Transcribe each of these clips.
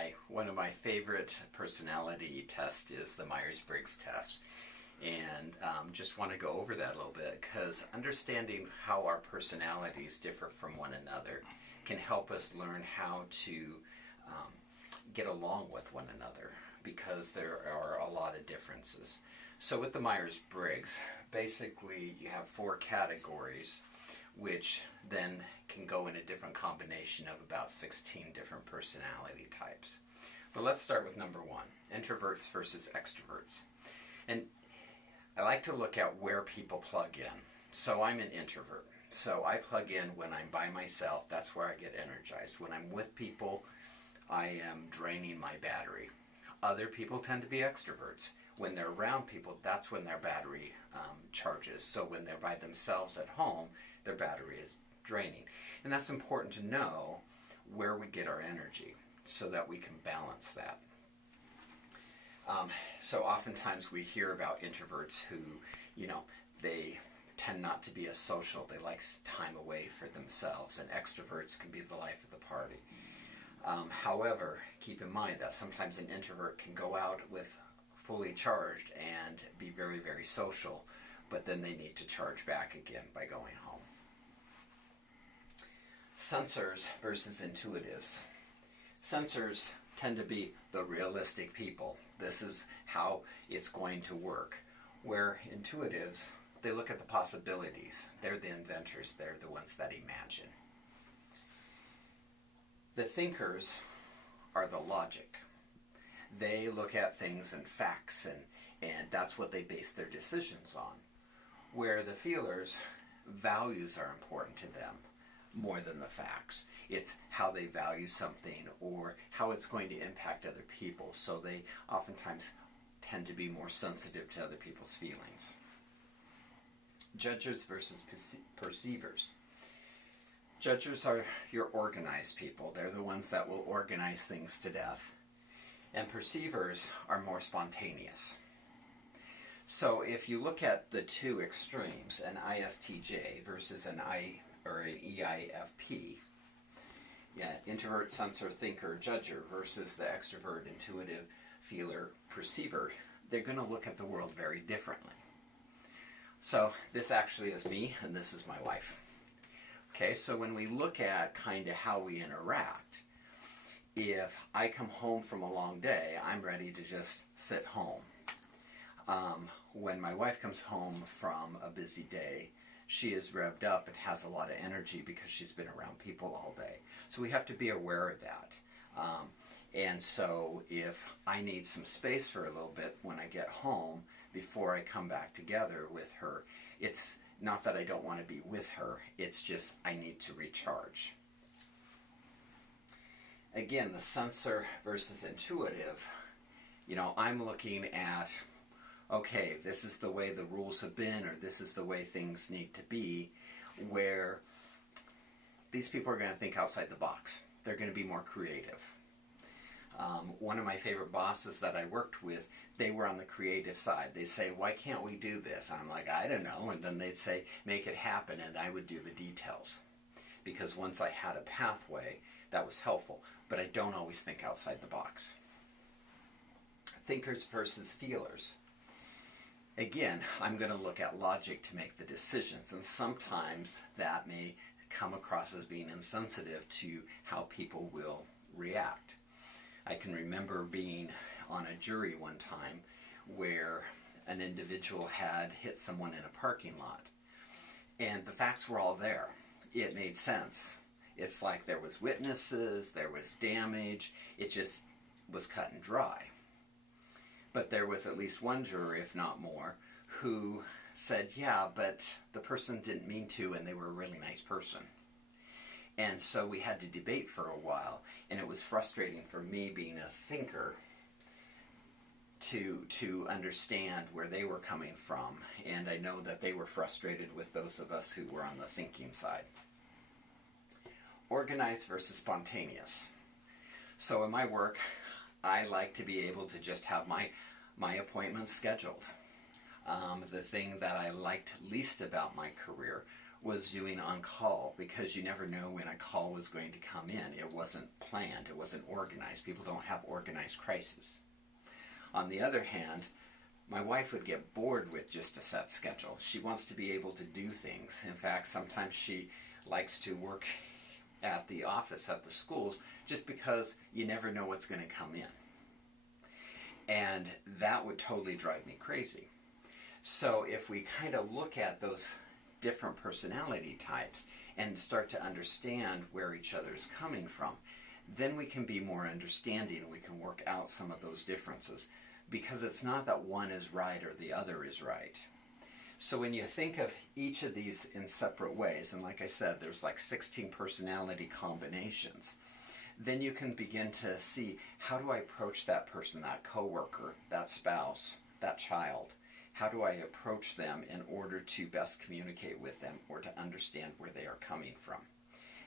Hi, one of my favorite personality tests is the Myers-Briggs test. And just want to go over that a little bit because understanding how our personalities differ from one another can help us learn how to get along with one another because there are a lot of differences. So with the Myers-Briggs, basically you have 4 categories which then can go in a different combination of about 16 different personality types. But let's start with number 1, introverts versus extroverts. And I like to look at where people plug in. So I'm an introvert. So I plug in when I'm by myself. That's where I get energized. When I'm with people, I am draining my battery. Other people tend to be extroverts. When they're around people, that's when their battery charges. So when they're by themselves at home, their battery is draining. And that's important to know where we get our energy so that we can balance that. So oftentimes we hear about introverts who, they tend not to be as social. They like time away for themselves, and extroverts can be the life of the party. However, keep in mind that sometimes an introvert can go out with fully charged and be very, very social, but then they need to charge back again by going home. Sensors versus intuitives. Sensors tend to be the realistic people. This is how it's going to work. Where intuitives, they look at the possibilities. They're the inventors. They're the ones that imagine. The thinkers are the logic. They look at things and facts, and that's what they base their decisions on. Where the feelers, values are important to them more than the facts. It's how they value something or how it's going to impact other people. So they oftentimes tend to be more sensitive to other people's feelings. Judges versus perceivers. Judges are your organized people. They're the ones that will organize things to death. And perceivers are more spontaneous. So if you look at the two extremes, an ISTJ versus an EIFP, introvert, sensor, thinker, judger versus the extrovert, intuitive, feeler, perceiver, they're going to look at the world very differently. So this actually is me, and this is my wife. Okay, so when we look at kind of how we interact, if I come home from a long day, I'm ready to just sit home. When my wife comes home from a busy day, she is revved up and has a lot of energy because she's been around people all day. So we have to be aware of that. And so if I need some space for a little bit when I get home before I come back together with her, it's not that I don't want to be with her, it's just I need to recharge. Again, the sensor versus intuitive, I'm looking at, okay, this is the way the rules have been, or this is the way things need to be, where these people are going to think outside the box. They're going to be more creative. One of my favorite bosses that I worked with, they were on the creative side. They say, why can't we do this? I'm like, I don't know. And then they'd say, make it happen, and I would do the details. Because once I had a pathway, that was helpful. But I don't always think outside the box. Thinkers versus feelers. Again, I'm going to look at logic to make the decisions, and sometimes that may come across as being insensitive to how people will react. I can remember being on a jury one time where an individual had hit someone in a parking lot, and the facts were all there. It made sense. It's like there was witnesses, there was damage, it just was cut and dry. But there was at least one juror, if not more, who said, yeah, but the person didn't mean to, and they were a really nice person. And so we had to debate for a while, and it was frustrating for me, being a thinker, to understand where they were coming from. And I know that they were frustrated with those of us who were on the thinking side. Organized versus spontaneous. So in my work, I like to be able to just have my appointments scheduled. The thing that I liked least about my career was doing on call, because you never know when a call was going to come in. It wasn't planned, it wasn't organized. People don't have organized crises. On the other hand, my wife would get bored with just a set schedule. She wants to be able to do things. In fact, sometimes she likes to work at the office, at the schools, just because you never know what's going to come in. And that would totally drive me crazy. So if we kind of look at those different personality types and start to understand where each other is coming from, then we can be more understanding and we can work out some of those differences, because it's not that one is right or the other is right. So when you think of each of these in separate ways, and like I said, there's like 16 personality combinations, then you can begin to see, how do I approach that person, that coworker, that spouse, that child? How do I approach them in order to best communicate with them or to understand where they are coming from?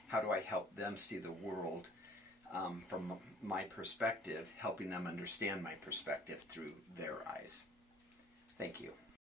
How do I help them see the world from my perspective, helping them understand my perspective through their eyes? Thank you.